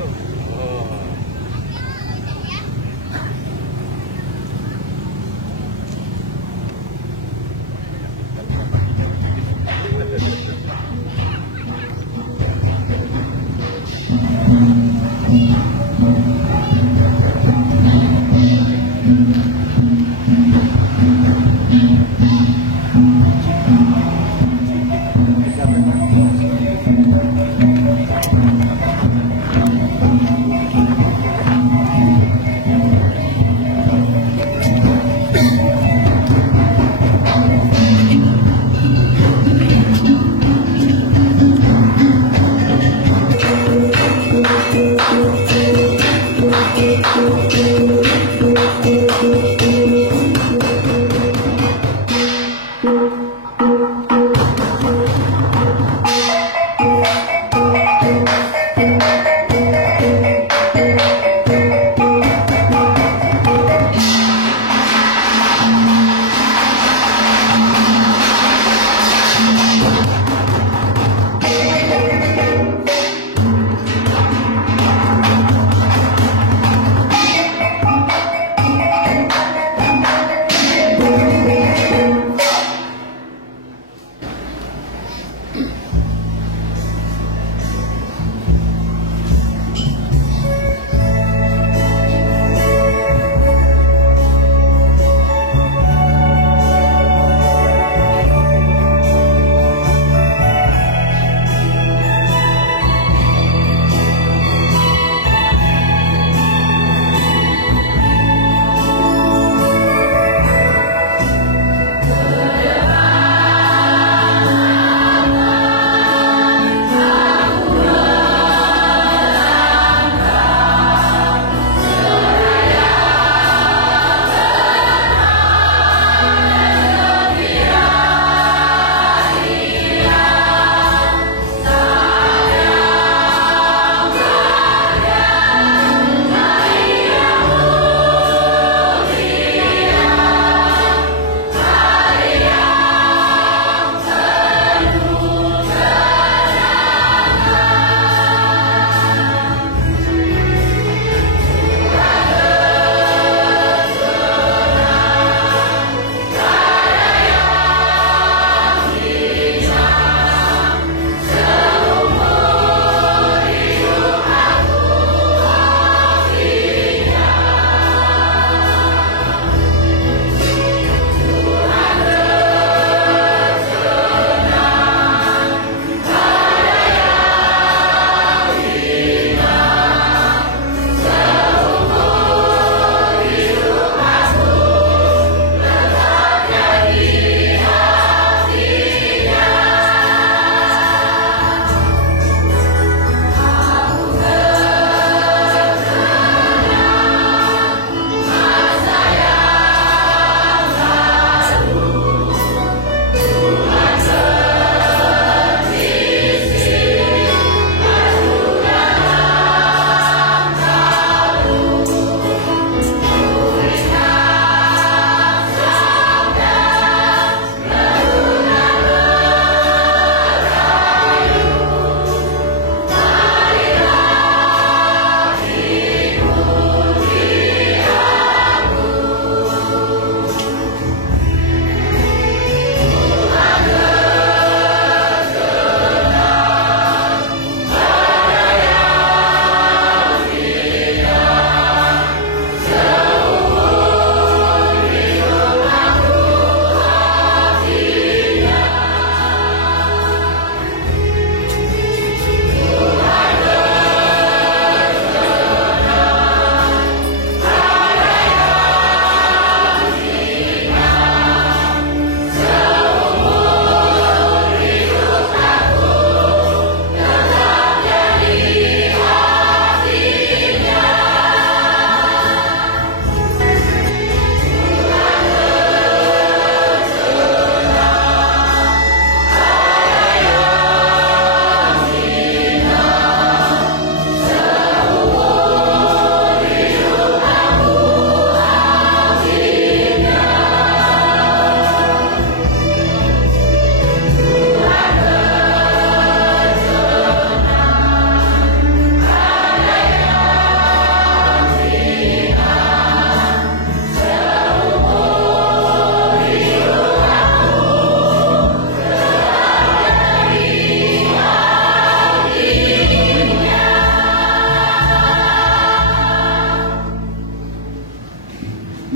Oh.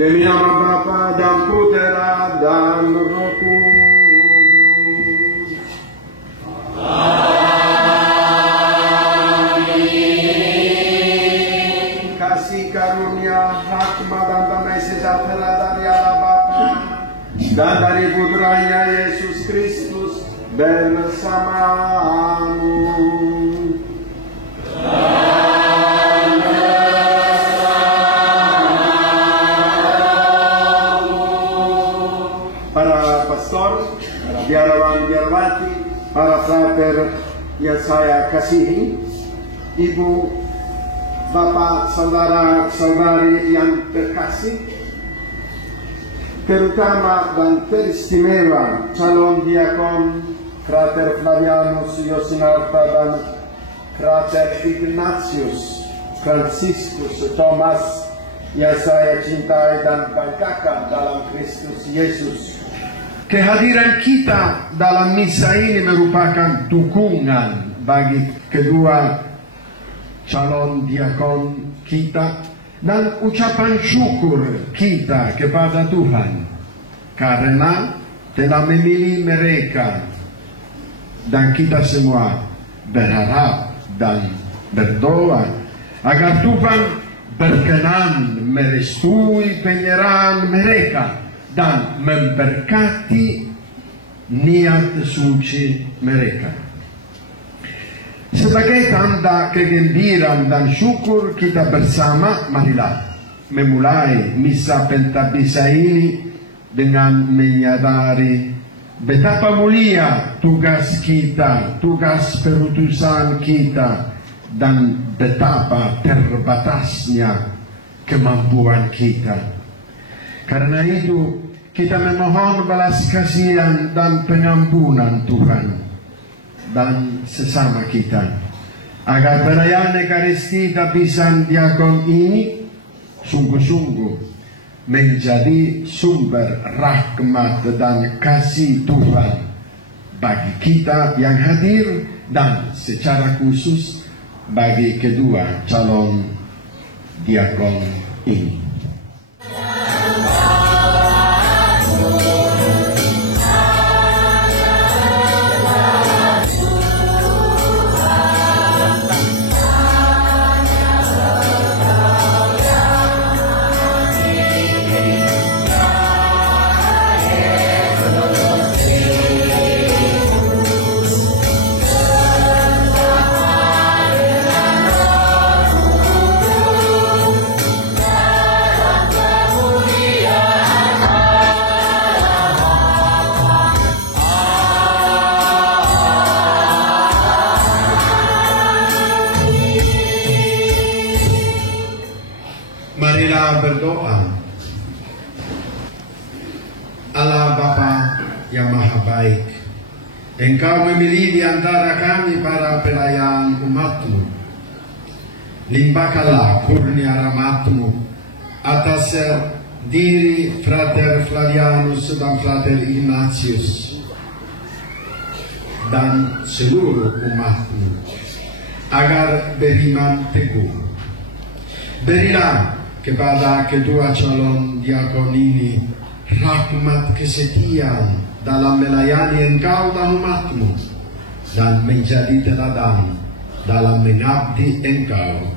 Demi nama Bapa dan Putera dan Roh Kudus. Amin. Kasih karunia, hikmat dan damai sejahtera dari Allah Bapa dan dari Putranya Yesus Kristus bersamamu. Para pastor, para biarawan biarawati, para frater yang saya kasihi, ibu, bapak, saudara-saudari yang terkasih, terutama dan teristimewa calon diakon Frater Flavianus Yosinarta dan Frater Ignatius Franciscus Thomas yang saya cintai dan banggakan dalam Kristus Yesus. Kehadiran kita dalam misa ini merupakan dukungan bagi kedua calon diakon kita dan ucapan syukur kita kepada Tuhan karena telah memilih mereka, dan kita semua berharap dan berdoa agar Tuhan berkenan merestui penyerahan mereka dan memberkati niat suci mereka. Sebagai tanda kegembiraan dan syukur kita bersama, marilah memulai misa pentabisa ini dengan menyadari betapa mulia tugas kita, tugas perutusan kita, dan betapa terbatasnya kemampuan kita. Karena itu kita memohon belas kasihan dan pengampunan Tuhan dan sesama kita, agar perayaan Ekaristi Tabisan Diakon ini sungguh-sungguh menjadi sumber rahmat dan kasih Tuhan bagi kita yang hadir dan secara khusus bagi kedua calon diakon ini. Marilah berdoa. Allah Bapa yang Maha Baik, Engkau memilih di antara kami para pelayan umat-Mu. Limpahkanlah kurnia rahmat-Mu atas diri Frater Flavianus dan Frater Ignatius dan seluruh umat-Mu, agar beriman teguh. Berilah kepada kedua calon diakon ini rahmat kesetiaan dalam melayani Engkau dan umat-Mu, dan menjadi teladan dalam mengabdi Engkau.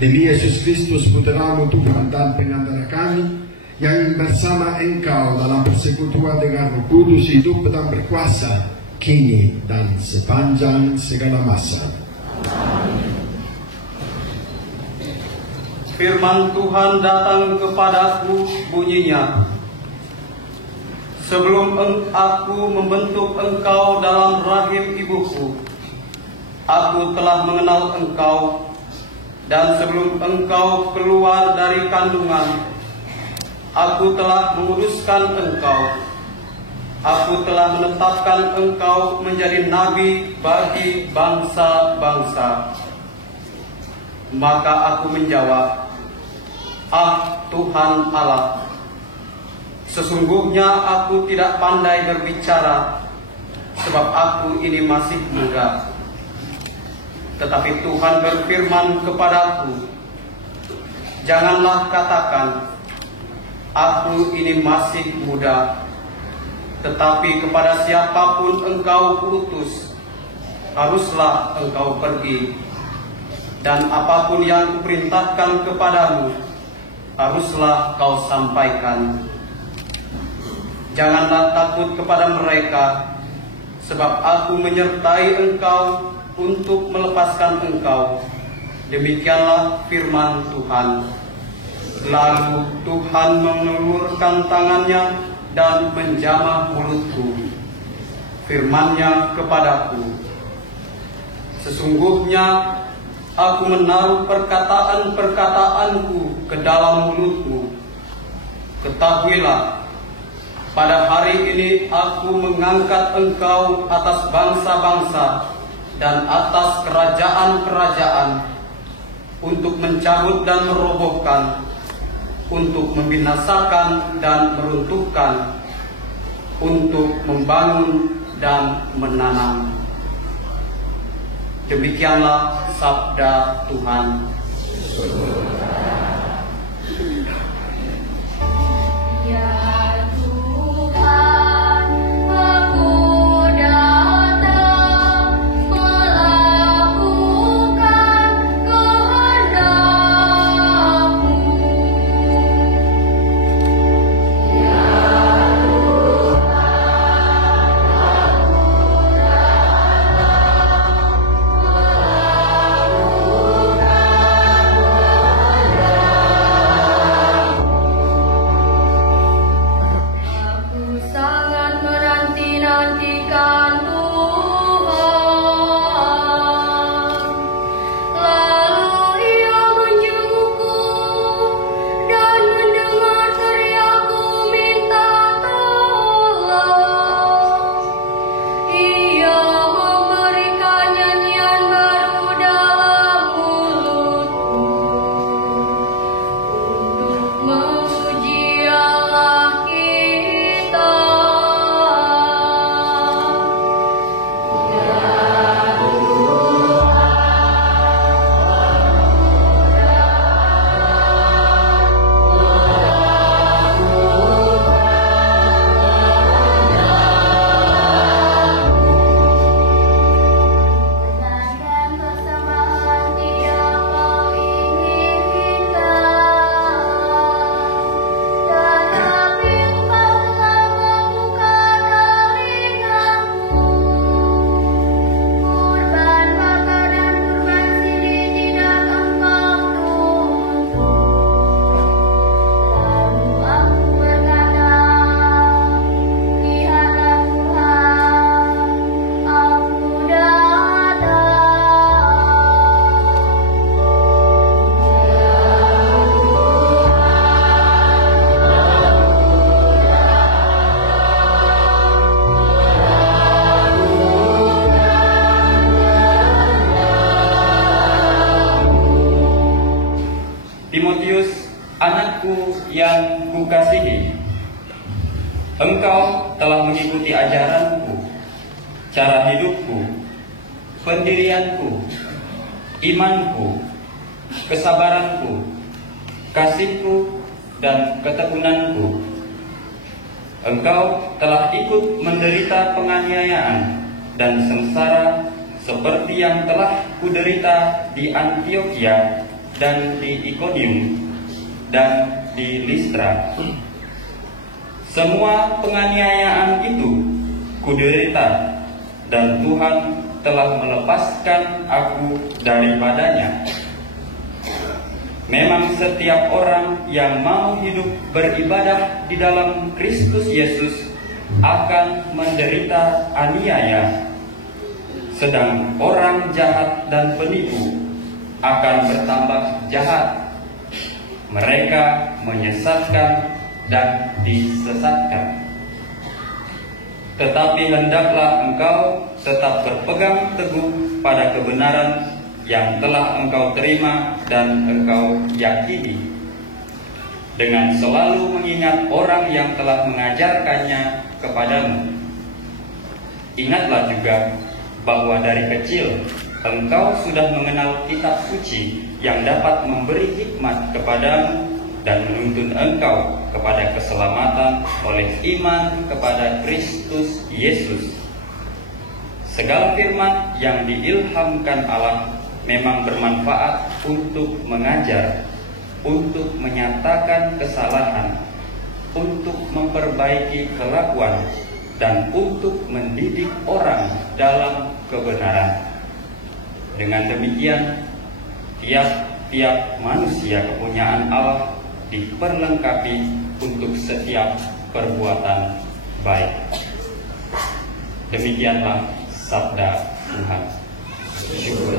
Demi Yesus Kristus Putra-Mu Tuhan dan pengantara kami, yang bersama Engkau dalam persekutuan dengan Roh Kudus hidup dan berkuasa kini dan sepanjang segala masa. Firman Tuhan datang kepadaku bunyinya, sebelum aku membentuk engkau dalam rahim ibuku, aku telah mengenal engkau, dan sebelum engkau keluar dari kandungan, aku telah menguduskan engkau. Aku telah menetapkan engkau menjadi nabi bagi bangsa-bangsa. Maka aku menjawab, ah Tuhan Allah, sesungguhnya aku tidak pandai berbicara, sebab aku ini masih muda. Tetapi Tuhan berfirman kepadaku, janganlah katakan, aku ini masih muda, tetapi kepada siapapun engkau kuutus, haruslah engkau pergi, dan apapun yang kuperintahkan kepadamu, haruslah kau sampaikan. Janganlah takut kepada mereka, sebab aku menyertai engkau untuk melepaskan engkau. Demikianlah firman Tuhan. Lalu Tuhan mengulurkan tangannya dan menjamah mulutku. Firman-Nya kepadaku, sesungguhnya aku menaruh perkataan-perkataanku ke dalam mulutmu. Ketahuilah, pada hari ini aku mengangkat engkau atas bangsa-bangsa dan atas kerajaan-kerajaan, untuk mencabut dan merobohkan, untuk membinasakan dan meruntuhkan, untuk membangun dan menanam. Demikianlah sabda Tuhan. Anakku yang kukasihi, engkau telah mengikuti ajaranku, cara hidupku, pendirianku, imanku, kesabaranku, kasihku, dan ketekunanku. Engkau telah ikut menderita penganiayaan dan sengsara seperti yang telah kuderita di Antiokhia dan di Ikonium dan di Listra. Semua penganiayaan itu kuderita, dan Tuhan telah melepaskan aku daripadanya. Memang setiap orang yang mau hidup beribadah di dalam Kristus Yesus akan menderita aniaya, sedang orang jahat dan penipu akan bertambah jahat. Mereka menyesatkan dan disesatkan. Tetapi hendaklah engkau tetap berpegang teguh pada kebenaran yang telah engkau terima dan engkau yakini, dengan selalu mengingat orang yang telah mengajarkannya kepadamu. Ingatlah juga bahwa dari kecil engkau sudah mengenal kitab suci yang dapat memberi hikmat kepadamu dan menuntun engkau kepada keselamatan oleh iman kepada Kristus Yesus. Segala firman yang diilhamkan Allah memang bermanfaat untuk mengajar, untuk menyatakan kesalahan, untuk memperbaiki kelakuan, dan untuk mendidik orang dalam kebenaran. Dengan demikian, tiap-tiap manusia kepunyaan Allah diperlengkapi untuk setiap perbuatan baik. Demikianlah sabda Tuhan. Syukur.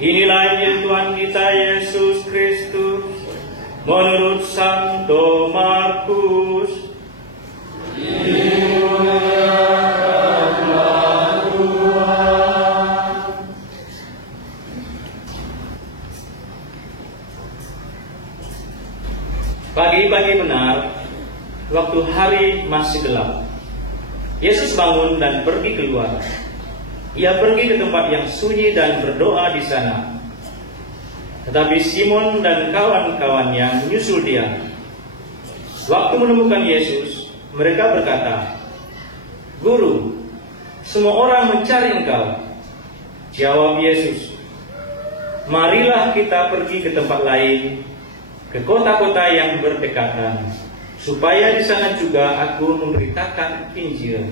Inilah Injil Tuhan kita Yesus Kristus menurut Santo Markus. Pagi-pagi benar, waktu hari masih gelap, Yesus bangun dan pergi keluar. Ia pergi ke tempat yang sunyi dan berdoa di sana. Tetapi Simon dan kawan-kawannya menyusul dia. Waktu menemukan Yesus, mereka berkata, "Guru, semua orang mencari engkau." Jawab Yesus, "Marilah kita pergi ke tempat lain, ke kota-kota yang berdekatan, supaya di sana juga aku memberitakan Injil.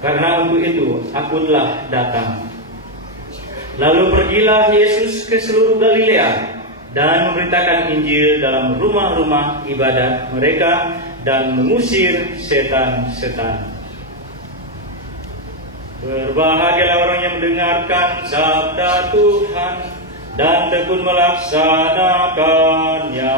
Karena untuk itu aku telah datang." Lalu pergilah Yesus ke seluruh Galilea dan memberitakan Injil dalam rumah-rumah ibadat mereka dan mengusir setan-setan. Berbahagialah orang yang mendengarkan sabda Tuhan dan tekun melaksanakannya.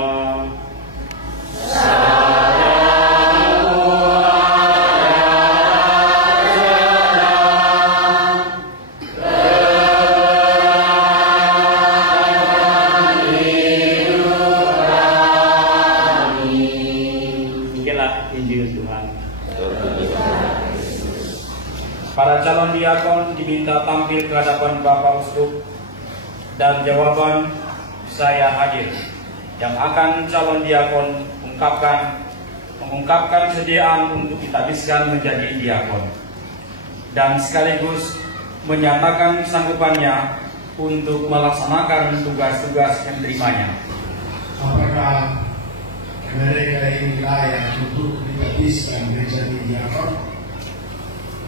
Para calon diakon diminta tampil ke hadapan Bapak Uskup dan jawaban "saya hadir" yang akan calon diakon mengungkapkan kesediaan untuk ditabiskan menjadi diakon dan sekaligus menyatakan kesanggupannya untuk melaksanakan tugas-tugas yang diterimanya. Apakah mereka ini layak untuk ditabiskan menjadi diakon?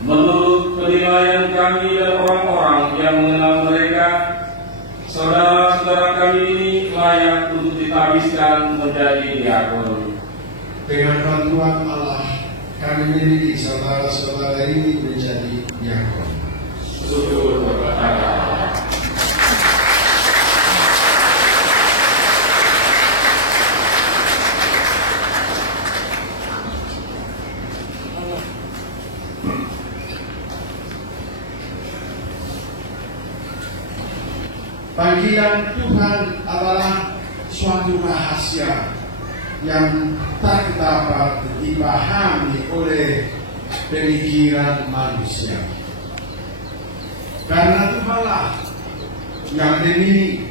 Menurut penilaian kami dan orang-orang yang mengenal mereka, saudara-saudara kami ini layak untuk ditabiskan menjadi diakon. Dengan bantuan Allah, kami mendidik saudara-saudara ini menjadi diakon. Syukur kepada Allah. Panggilan Tuhan adalah suatu rahasia yang tak dapat dipahami oleh pemikiran manusia. Karena Tuhanlah yang memilih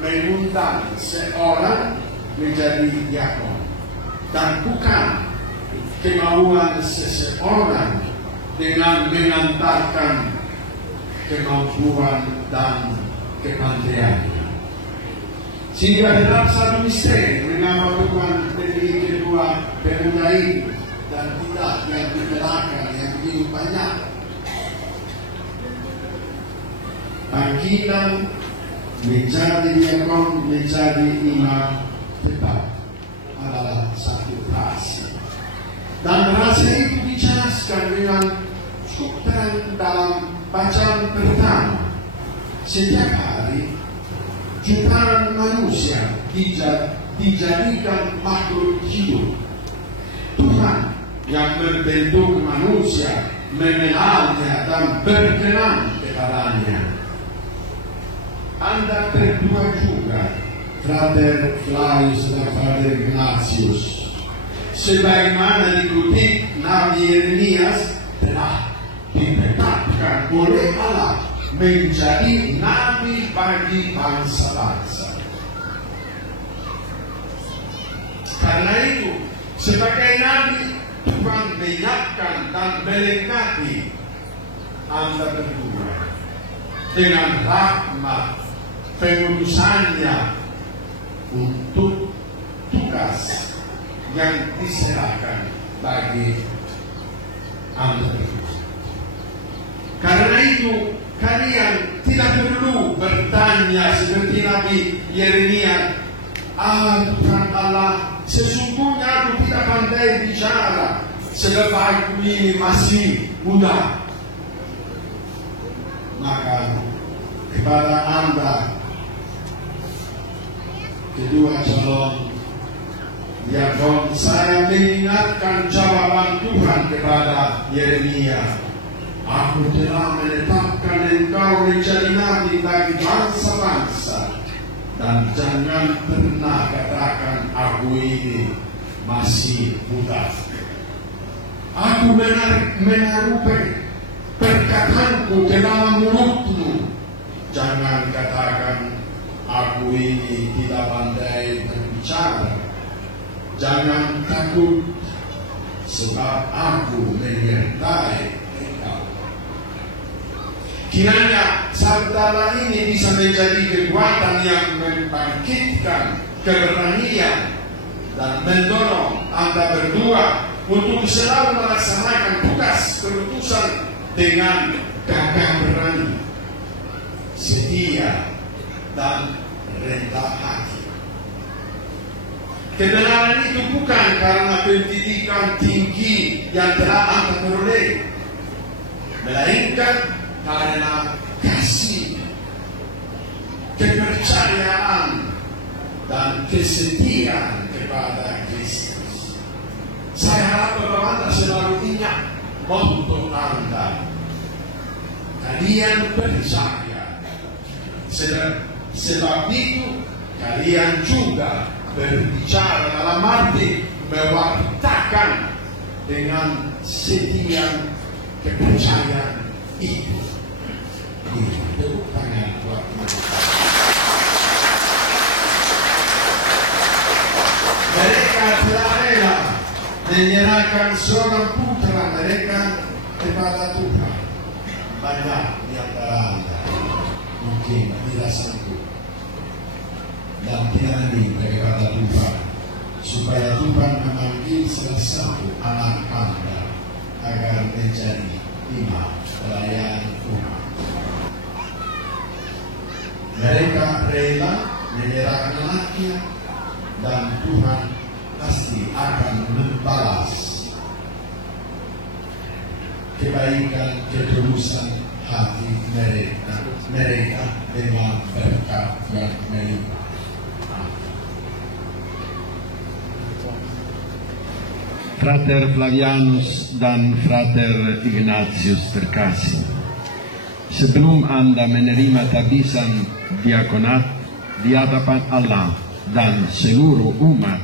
mengundang seorang menjadi diakon, dan bukan kemauan seseorang dengan mengantarkan kemampuan dan kepandaiannya. Sehingga dalam satu misteri mengapa Tuhan beri kedua pemuda ini dan tidak yang di belakang yang begitu banyak. Panggilan menjadi diakon, menjadi imam tetap adalah satu rahasia. Dan rahasia itu dijelaskan dengan struktur dalam bacaan pertama. Setiap hari jutaan manusia dijadikan makhluk hidup. Tuhan yang membentuk manusia mengenalnya dan berkenan kepadanya. Anda berdua juga, Frater Flavius dan Frater Ignatius, sebagaimana dikutip Nabi Yeremias, telah ditetapkan oleh Allah menjadi nabi bagi bangsa-bangsa. Karena itu, sebagai nabi, Tuhan menyiapkan dan melengkapi Anda berdua dengan rahmat pengurusannya untuk tugas yang diserahkan bagi Anda berdua. Karena itu, kalian tidak perlu bertanya seperti Nabi Yeremia, Tuhan Allah, sesungguhnya aku tidak pandai bicara, sebab aku ini masih muda. Maka kepada Anda, kedua calon diakon, saya mengingatkan jawaban Tuhan kepada Yeremia. Aku telah menetapkan engkau menjadi nabi bagi bangsa-bangsa, dan jangan pernah katakan aku ini masih muda. Aku menaruh perkataanku ke dalam mulutmu. Jangan katakan aku ini tidak pandai berbicara. Jangan takut, sebab aku menyertai engkau. Kiranya sabda ini bisa menjadi kekuatan yang membangkitkan keberanian dan mendorong Anda berdua untuk selalu melaksanakan tugas keputusan dengan gagah berani, setia, dan rendah hati. Kebenaran itu bukan karena pendidikan tinggi yang telah Anda peroleh, melainkan karena kasih, kepercayaan, dan kesetiaan kepada Kristus. Saya harap bahwa Anda selalu ingat motto Anda. Kalian percaya, sebab itu kalian juga berbicara dalam arti mewartakan dengan setiap kepercayaan itu. Tepuk tangan buat mereka. Mereka telah rela menyerahkan seorang putra mereka kepada Tuhan. Banyak di antara Anda mungkin tidak sanggup dan tidak ingin kepada Tuhan, supaya Tuhan memanggil salah satu anak Anda agar menjadi imam pelayan umat. Mereka rela menyerahkan anaknya, dan Tuhan pasti akan membalas kebaikan ketulusan hati mereka dengan berkat yang melimpah. Frater Flavianus dan Frater Ignatius terkasih, sebelum Anda menerima tabisan diakonat di hadapan Allah dan seluruh umat,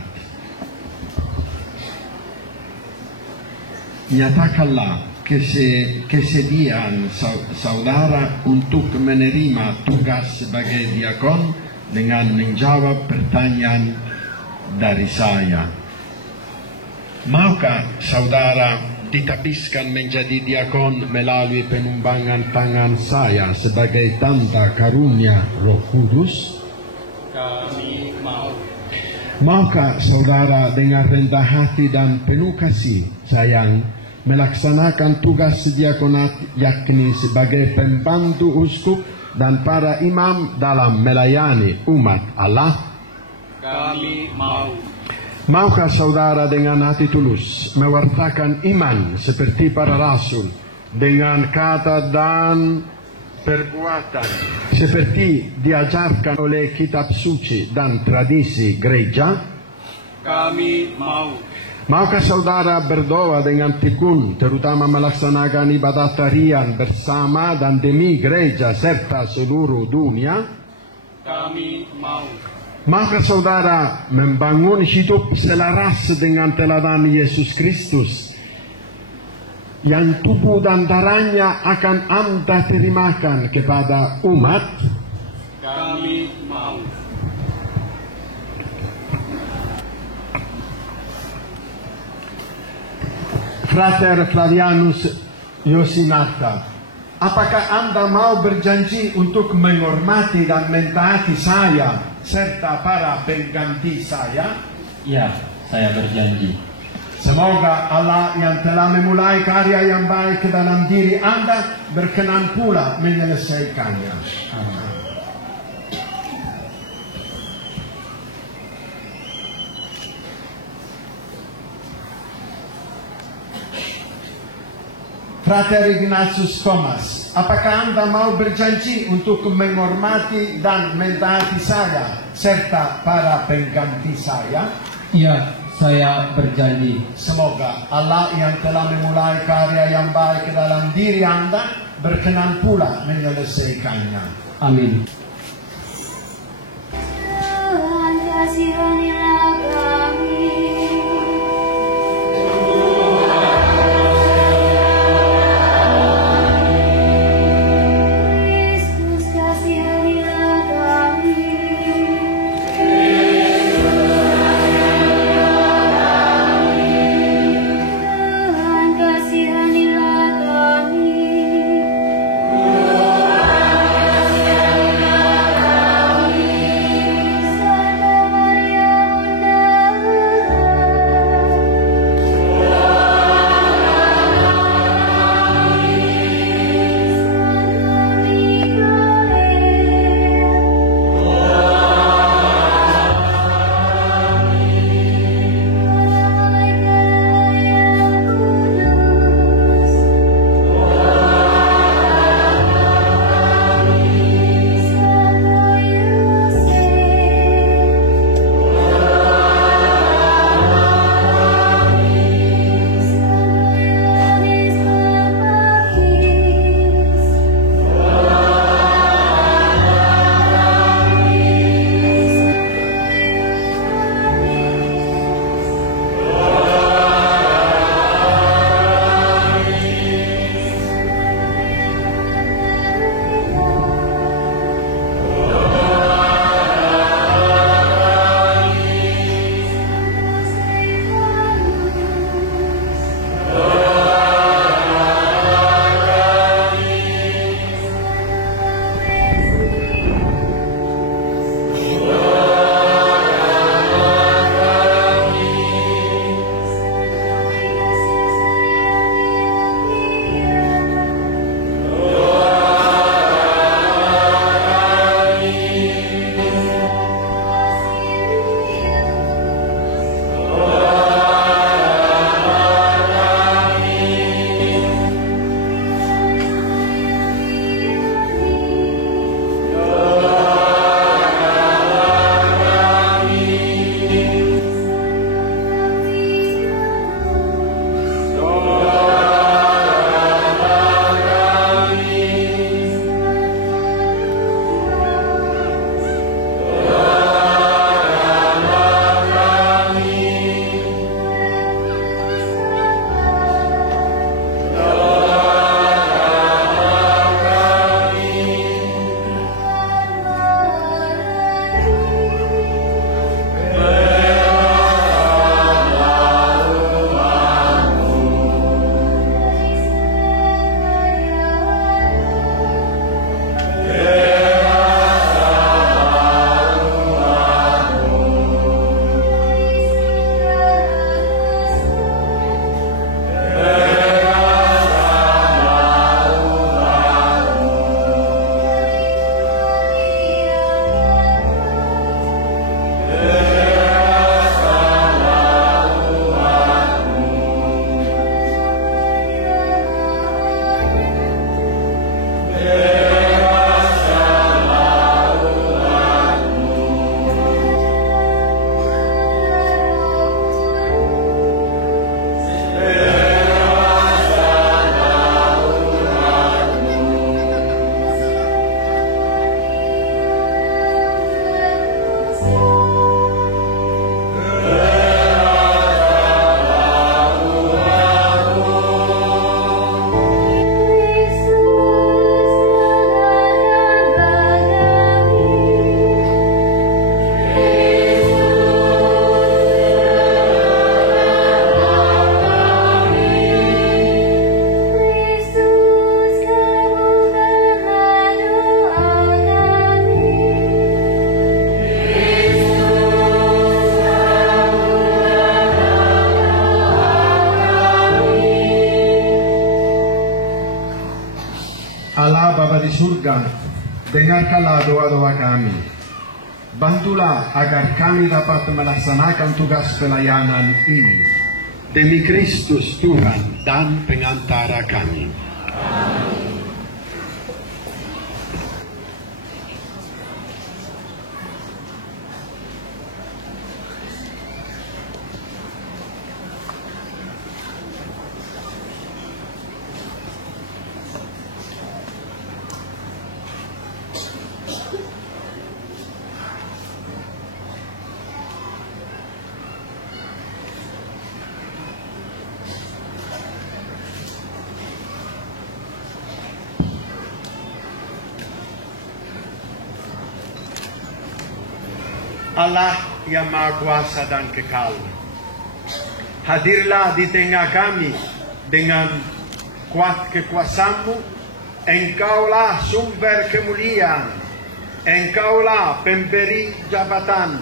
nyatakanlah kesediaan saudara untuk menerima tugas sebagai diakon dengan menjawab pertanyaan dari saya. Maukah saudara ditapiskan menjadi diakon melalui penumbangan tangan saya sebagai tanda karunia Roh Kudus? Kami mau. Maukah saudara dengan rendah hati dan penuh kasih sayang melaksanakan tugas diakonat, yakni sebagai pembantu uskup dan para imam dalam melayani umat Allah? Kami mau. Maukah saudara dengan hati tulus mewartakan iman seperti para rasul dengan kata dan perbuatan seperti diajarkan oleh kitab suci dan tradisi gereja? Kami mau. Maukah saudara berdoa dengan tekun terutama melaksanakan ibadat tarian bersama dan demi gereja serta seluruh dunia? Kami mau. Maukah saudara membangun hidup selaras dengan teladan Yesus Kristus yang tubuh dan darahnya akan Anda terimakan kepada umat? Kami mau. Frater Flavianus Yosinata, apakah Anda mau berjanji untuk menghormati dan mentaati saya serta para pengganti saya? Ya, saya berjanji. Semoga Allah yang telah memulai karya yang baik dalam diri Anda berkenan pula menyelesaikannya. Amin. Frater Ignatius Thomas, apakah Anda mau berjanji untuk menghormati dan mentaati saya serta para pengganti saya? Ya, saya berjanji. Semoga Allah yang telah memulai karya yang baik dalam diri Anda berkenan pula menyelesaikannya. Amin. Tuhan kasihanilah kami. Kasihanilah kami. Bapa di surga, dengarkanlah doa-doa kami. Bantulah agar kami dapat melaksanakan tugas pelayanan ini. Demi Kristus Tuhan dan pengantara kami. Allah yang Maha Kuasa dan Kekal, hadirlah di tengah kami dengan kuat kekuasaan-Mu. Engkaulah sumber kemuliaan, Engkaulah pemberi jabatan,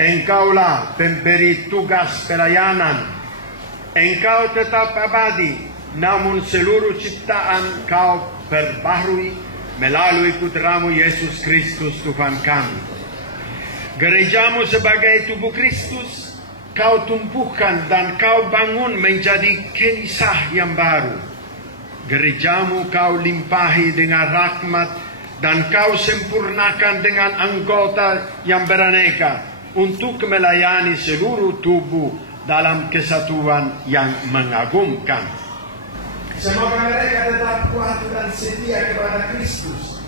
Engkaulah pemberi tugas pelayanan. Engkau tetap abadi, namun seluruh ciptaan Kau perbaharui melalui Putra-Mu Yesus Kristus Tuhan kami. Gereja-Mu sebagai tubuh Kristus Kau tumbuhkan dan Kau bangun menjadi kisah yang baru. Gereja-Mu Kau limpahi dengan rahmat dan Kau sempurnakan dengan anggota yang beraneka untuk melayani seluruh tubuh dalam kesatuan yang mengagumkan. Semoga mereka tetap kuat dan setia kepada Kristus,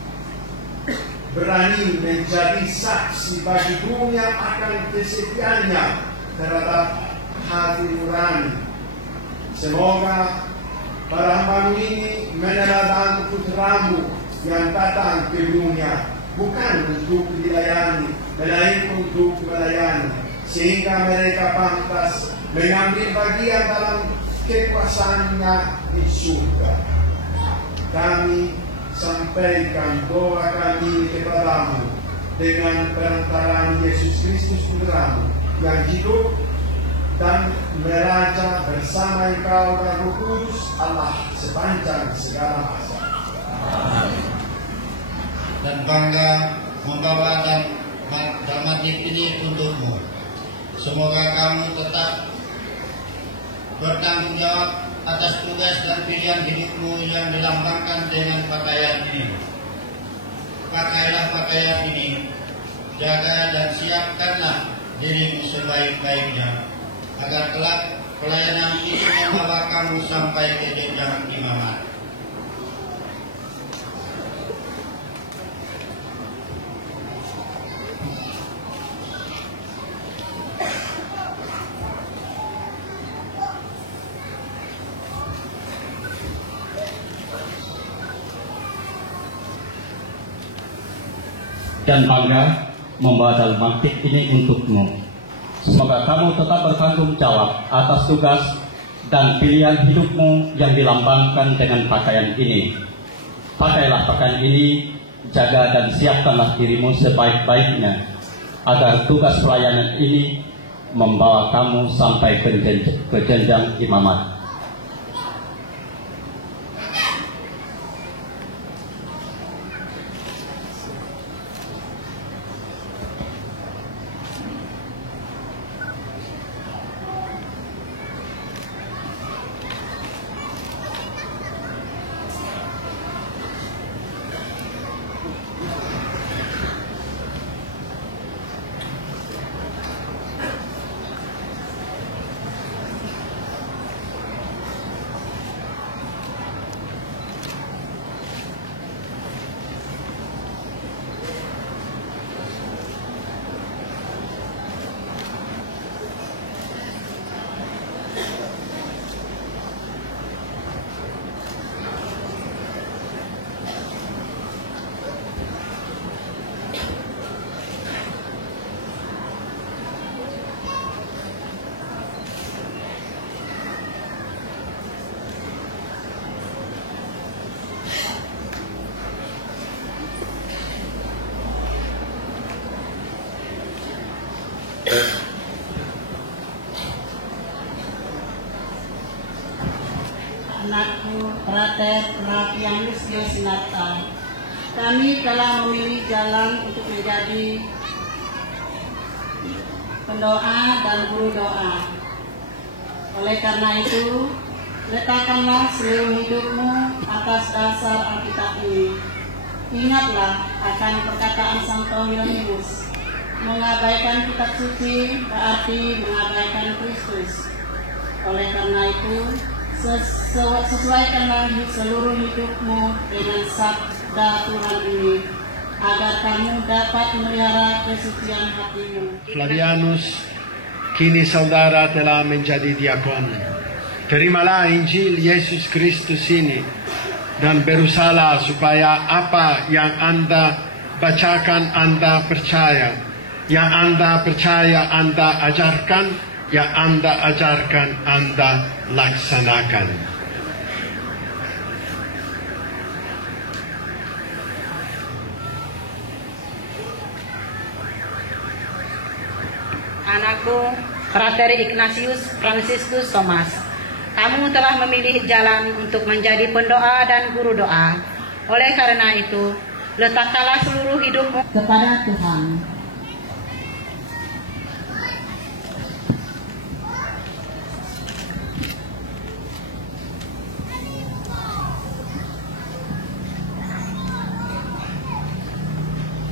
berani menjadi saksi bagi dunia akan kesetiaannya terhadap hati nurani. Semoga para hamba-Mu ini meneladani Putra-Mu yang datang ke dunia bukan untuk dilayani, melainkan untuk melayani, sehingga mereka pantas mengambil bagian dalam kekuasaan-Nya di surga. Kami sampaikan doa kami kepada-Mu dengan perantaraan Yesus Kristus Putra-Mu yang hidup dan meraja bersama Engkau dan Roh Kudus Allah sepanjang segala masa. Dan bangga membawa dan masjid ini untuk-Mu. Semoga kamu tetap bertanggung jawab atas tugas dan pilihan hidup-Mu yang dilambangkan dengan pakaian ini. Pakailah pakaian ini, jaga dan siapkanlah diri-Mu sebaik-baiknya, agar kelak pelayanan ini membawa kamu sampai ke jenjang imamat. Dan bangga membawa dalam masjid ini untuk-Mu. Semoga kamu tetap bertanggung jawab atas tugas dan pilihan hidup-Mu yang dilambangkan dengan pakaian ini. Pakailah pakaian ini, jaga dan siapkanlah diri-Mu sebaik-baiknya, agar tugas pelayanan ini membawa kamu sampai ke jenjang imamat. Anakku, Frater Rapianus Yosinata, Kami telah memilih jalan untuk menjadi pendoa dan guru doa. Oleh karena itu, letakkanlah seluruh hidupmu atas dasar Alkitab ini. Ingatlah akan perkataan Santo Hieronymus, mengabaikan kitab suci berarti mengabaikan Kristus. Oleh karena itu, sesuaikanlah seluruh hidupmu dengan sabda Tuhan ini, agar kamu dapat memelihara kesucian hatimu. Flavianus, kini saudara telah menjadi diakon. Terimalah Injil Yesus Kristus ini dan berusahalah supaya apa yang Anda bacakan Anda percaya, yang Anda percaya Anda ajarkan, yang Anda ajarkan Anda laksanakan. Anakku, Frater Ignatius Franciscus Thomas, kamu telah memilih jalan untuk menjadi pendoa dan guru doa. Oleh karena itu, letakkanlah seluruh hidupmu kepada Tuhan.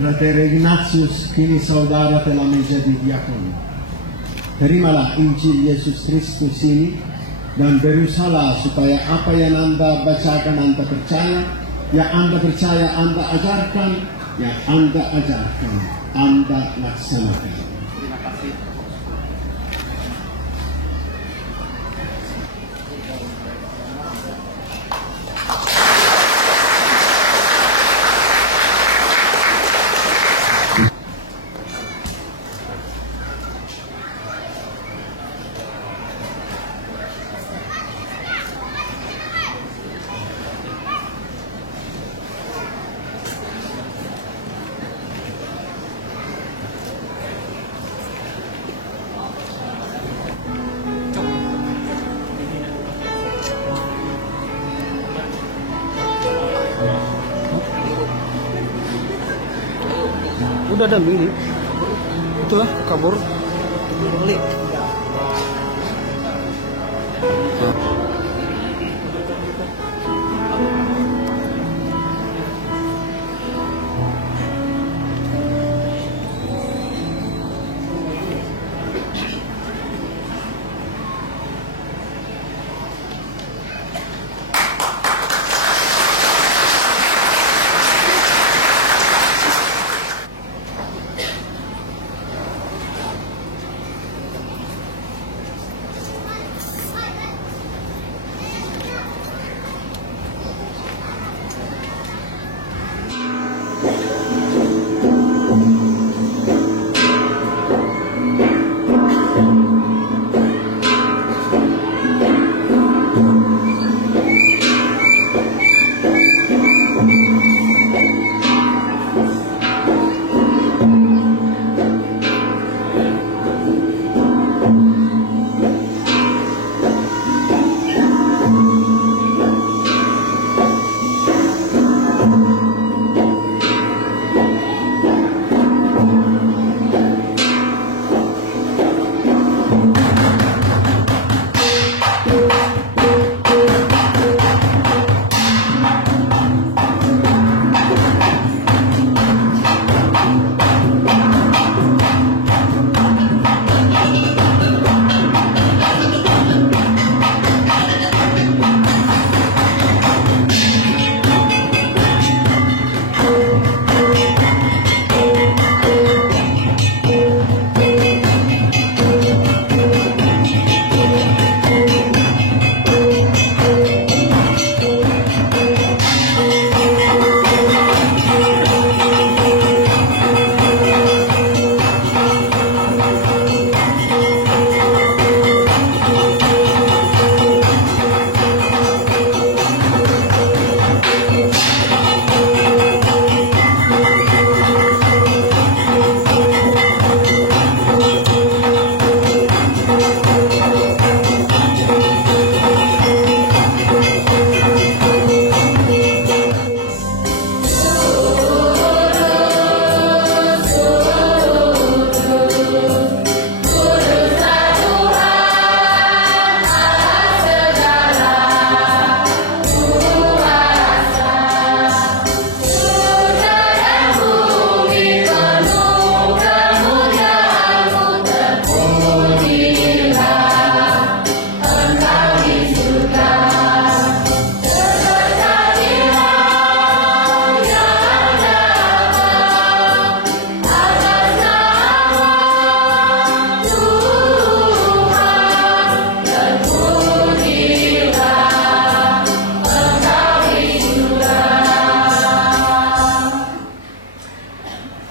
Frater Ignatius, kini saudara telah menjadi diakon. Terimalah Injil Yesus Kristus ini dan berusahalah supaya apa yang Anda bacakan Anda percaya, yang Anda percaya Anda ajarkan, yang Anda ajarkan Anda laksanakan. Terima kasih. Udah ada ini, itulah kabur balik.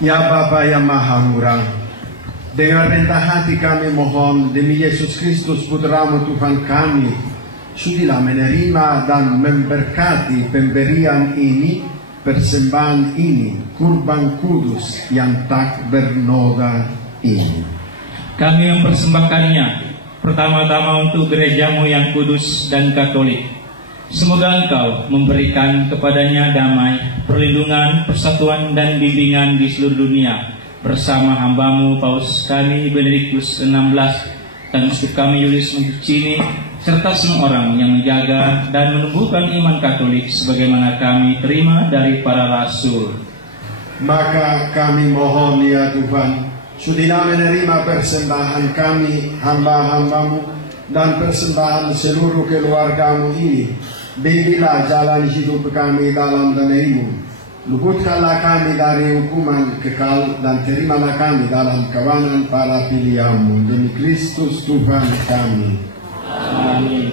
Ya Bapa yang Maha Murah, dengan rendah hati kami mohon demi Yesus Kristus Putra-Mu Tuhan kami, sudilah menerima dan memberkati pemberian ini, persembahan ini, kurban kudus yang tak bernoda ini. Kami mempersembahkannya pertama-tama untuk gereja-Mu yang kudus dan katolik. Semoga Engkau memberikan kepadanya damai, perlindungan, persatuan dan bimbingan di seluruh dunia bersama hamba-Mu Paus kami Benediktus XVI dan uskup kami Julius Mencini serta semua orang yang menjaga dan menumbuhkan iman Katolik sebagaimana kami terima dari para rasul. Maka kami mohon ya Tuhan, sudilah menerima persembahan kami hamba-hamba-Mu dan persembahan seluruh keluarga-Mu ini. Bimbinglah jalan hidup kami dalam damai-Mu. Luputkanlah kami dari hukuman kekal dan terimalah kami dalam kawanan para pilihan-Mu. Demi Kristus Tuhan kami. Amin.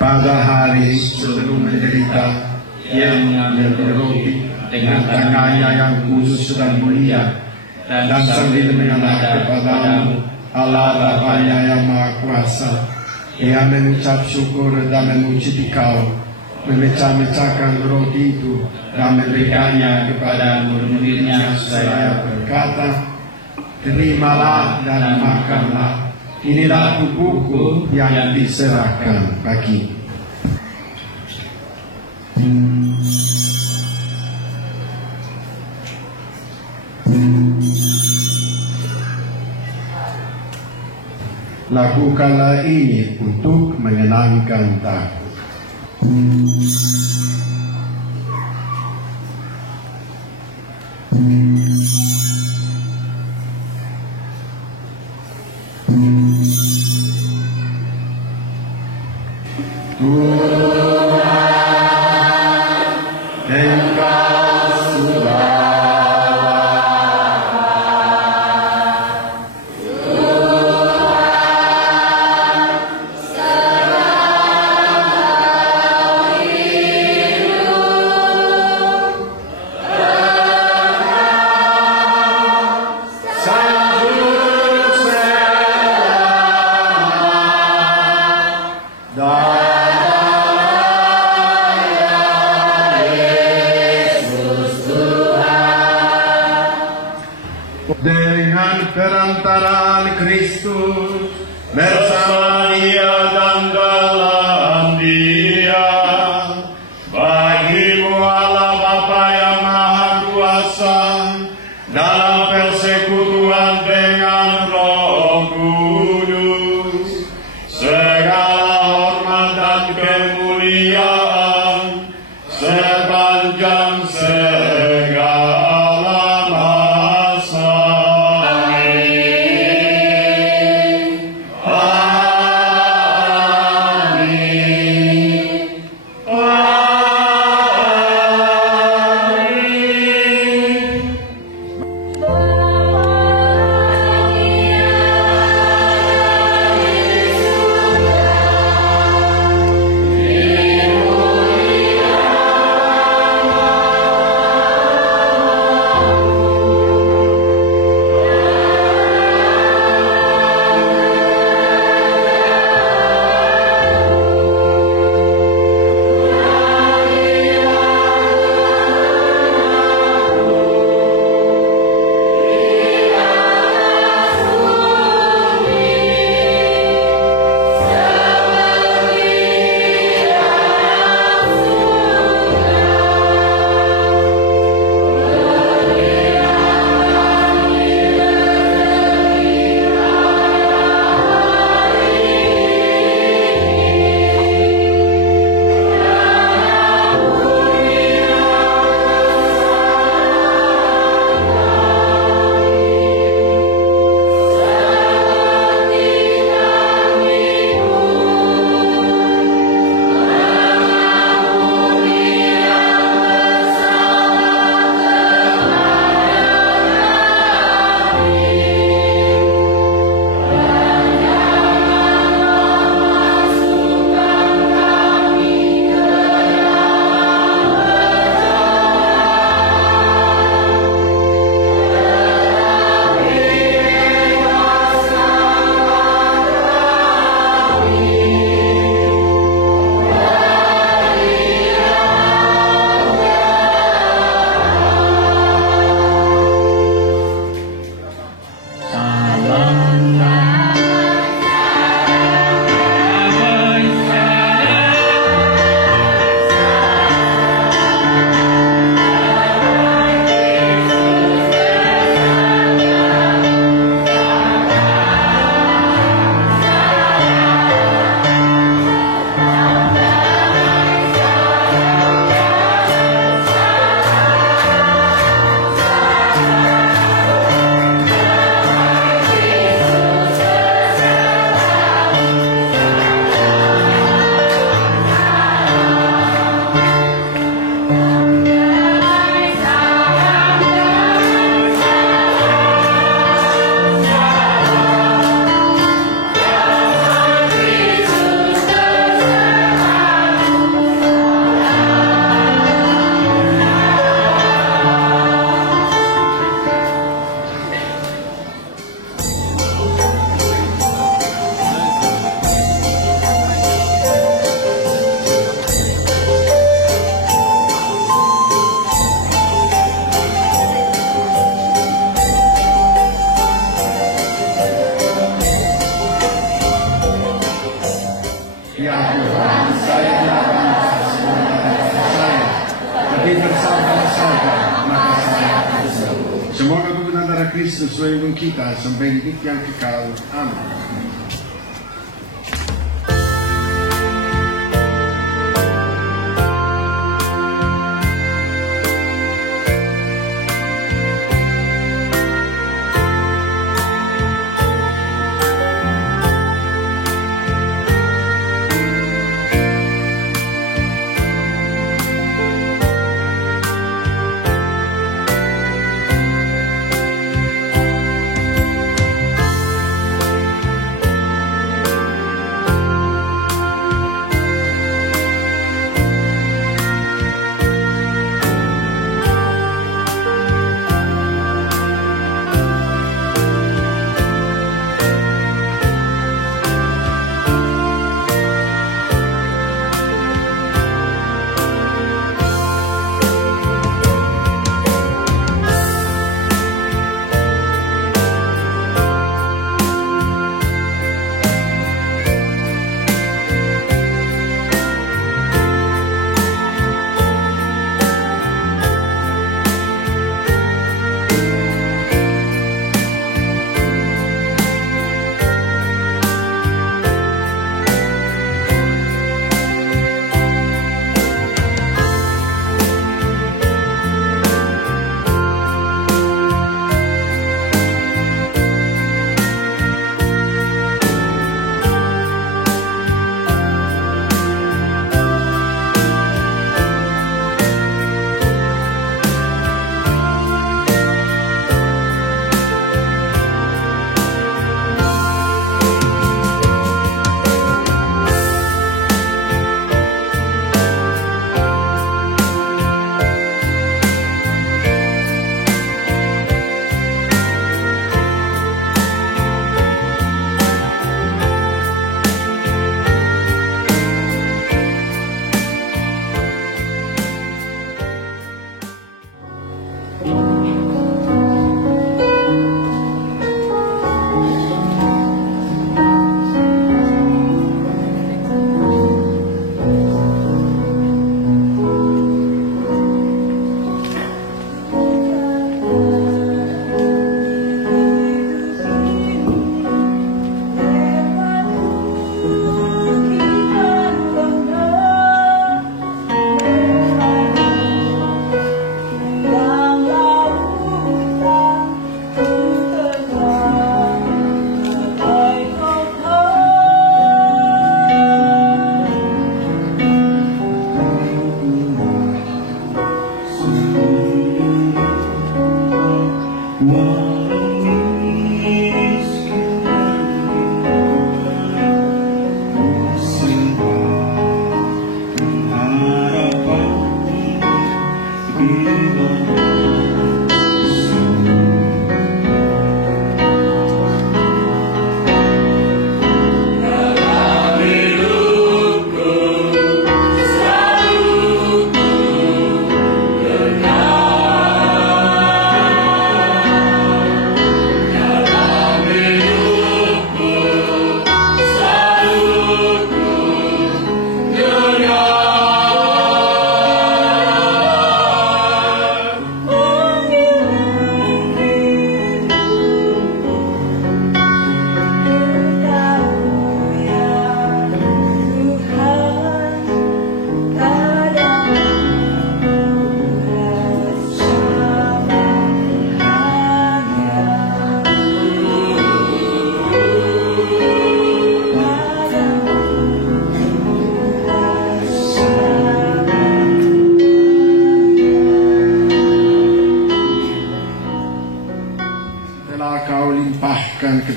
Pada hari sebelum menderita, Ia mengambil roti dengan tangannya yang kudus dan mulia, dan sambil menghadap kepada-Mu, Allah Bapa-Nya yang Maha Kuasa, Ia mengucap syukur dan memuji Dikau, memecah-mecahkan roti itu dan memberikannya kepada murid-muridnya seraya berkata, terimalah dan makanlah, inilah tubuhku yang diserahkan bagi. Lakukanlah ini untuk menyenangkan Aku. Dengan perantaraan Kristus bersama Dia dan dalam Dia, bagi-Mu Allah Bapa yang Maha Kuasa, dalam persekutuan dengan Roh Kudus, segala hormat dan kemuliaan sepanjang segala saya tidak bangsa saya, tapi bersabar-sabar maka saya akan sembuh. Semoga kebenaran darah Kristus melindungi kita sampai hidup yang kekal. Amin.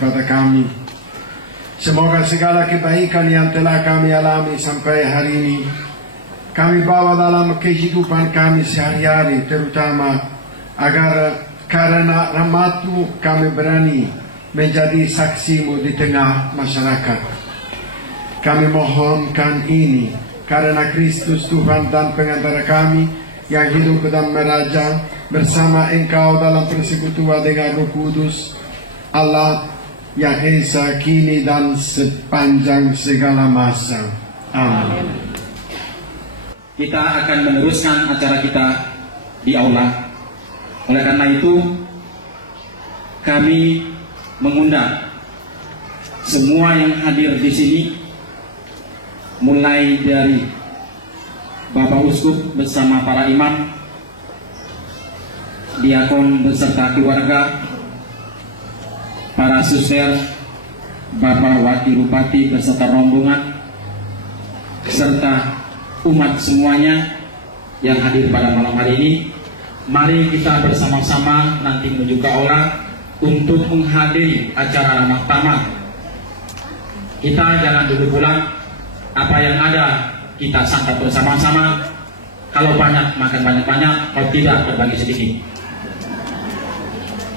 kepada kami. Semoga segala kebaikan yang telah kami alami sampai hari ini kami bawa dalam kehidupan kami sehari-hari, terutama agar karena rahmat-Mu kami berani menjadi saksi-Mu di tengah masyarakat. Kami mohonkan ini karena Kristus Tuhan dan pengantara kami yang hidup dan meraja bersama Engkau dalam persekutuan dengan Roh Kudus, Allah yang esa kini dan sepanjang segala masa. Amin. kita akan meneruskan acara kita di aula. Oleh karena itu, kami mengundang semua yang hadir di sini, mulai dari Bapak Uskup bersama para imam, diakon beserta keluarga, para suster, Bapak Wakil Bupati beserta rombongan, serta umat semuanya yang hadir pada malam hari ini. Mari kita bersama-sama nanti menuju ke aula untuk menghadiri acara ramah tamah. Kita jangan duduk pulang, apa yang ada kita santap bersama-sama. Kalau banyak makan banyak-banyak, kalau tidak berbagi sedikit.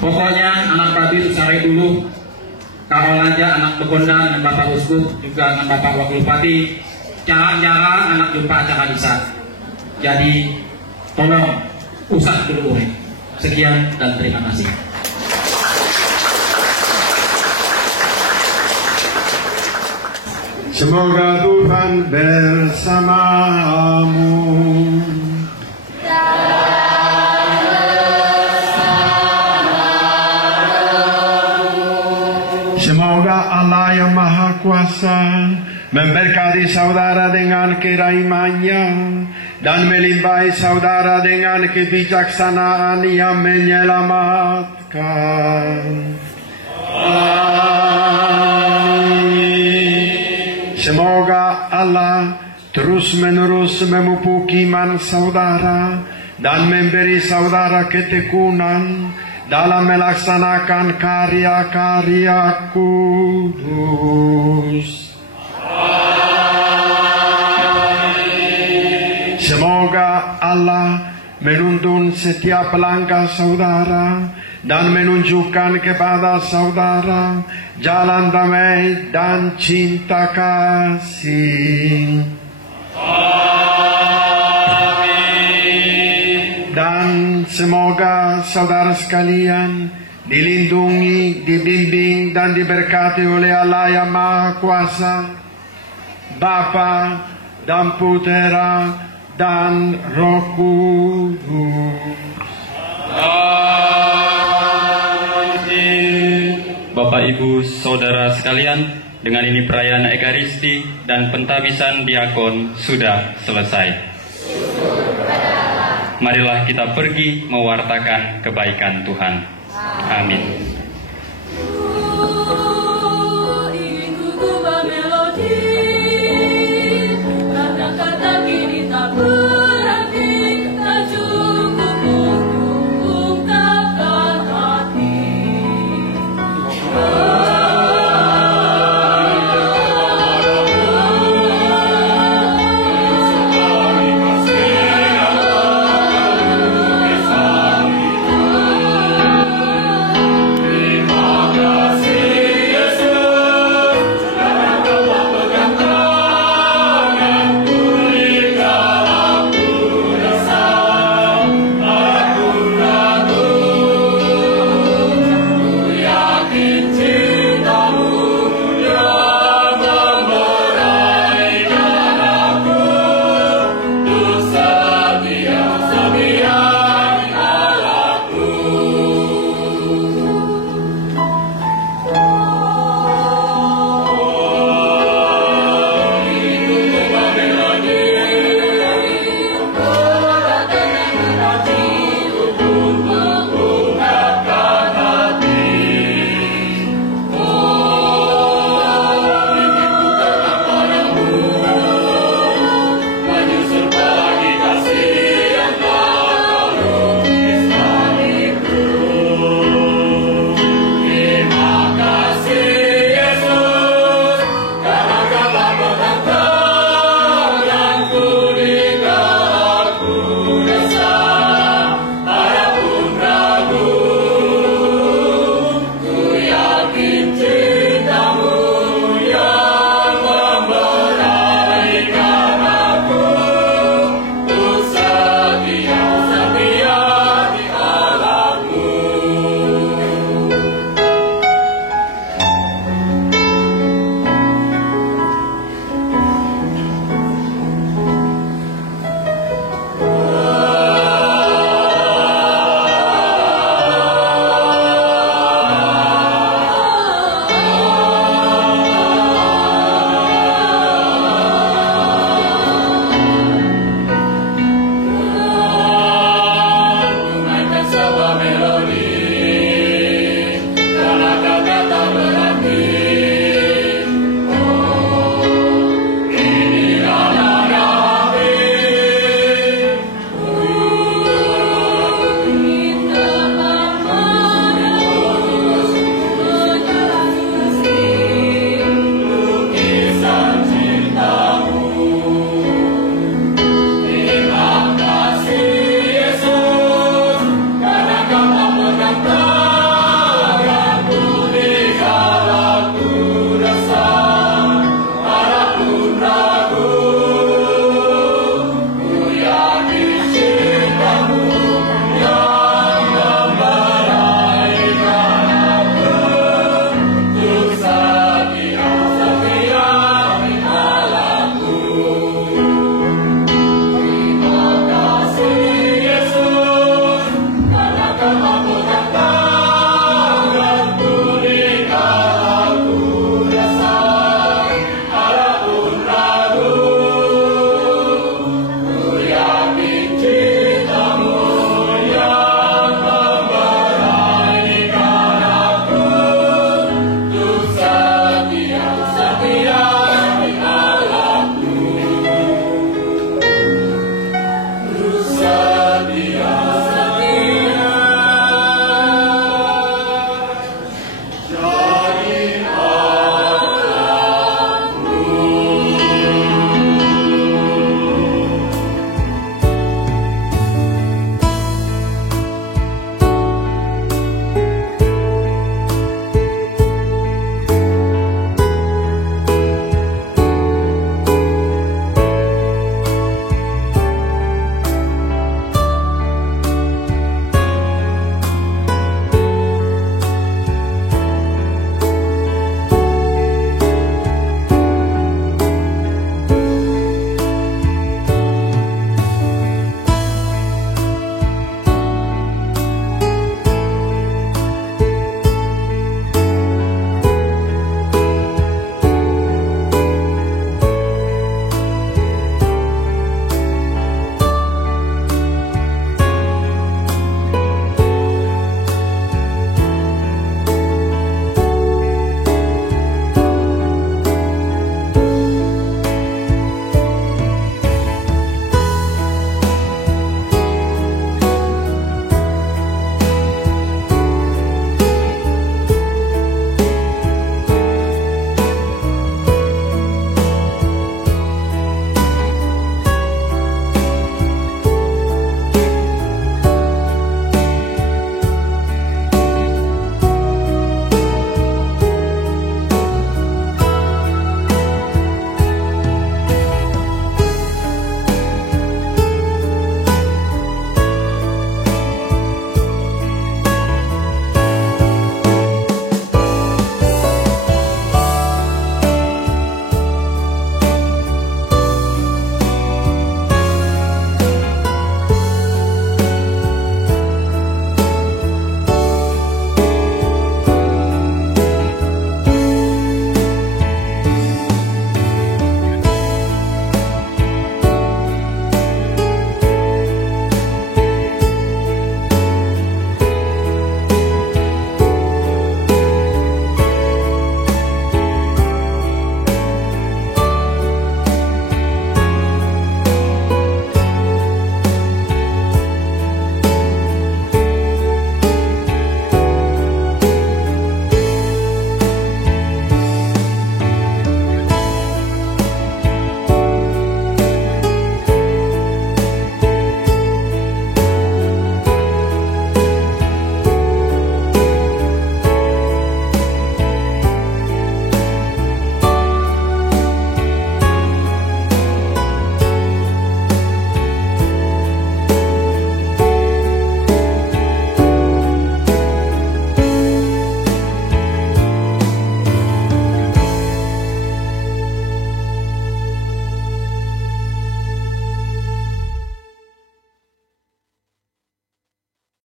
Pokoknya anak Babi usahai dulu. Kalau aja anak Begonda dengan Bapak Uskup juga dengan Bapak Wakil Bupati, jangan anak jumpa acara bisa. Jadi tolong usah dulu. Sekian dan terima kasih. Semoga Tuhan bersamamu. Semoga Allah yang Maha Kuasa memberkati saudara dengan kerahimannya dan melimpahi saudara dengan kebijaksanaan yang menyelamatkan. Semoga Allah terus-menerus memupuk iman saudara dan memberi saudara ketekunan dalam melaksanakan karya-karya kudus. Semoga Allah menuntun setiap langkah saudara dan menunjukkan kepada saudara jalan damai dan cinta kasih. Dan semoga saudara sekalian dilindungi, dibimbing dan diberkati oleh Allah yang Maha Kuasa, Bapa dan Putera dan Roh Kudus. Bapak Ibu Saudara sekalian, dengan ini perayaan Ekaristi dan pentabisan diakon sudah selesai. Marilah kita pergi mewartakan kebaikan Tuhan. Amin.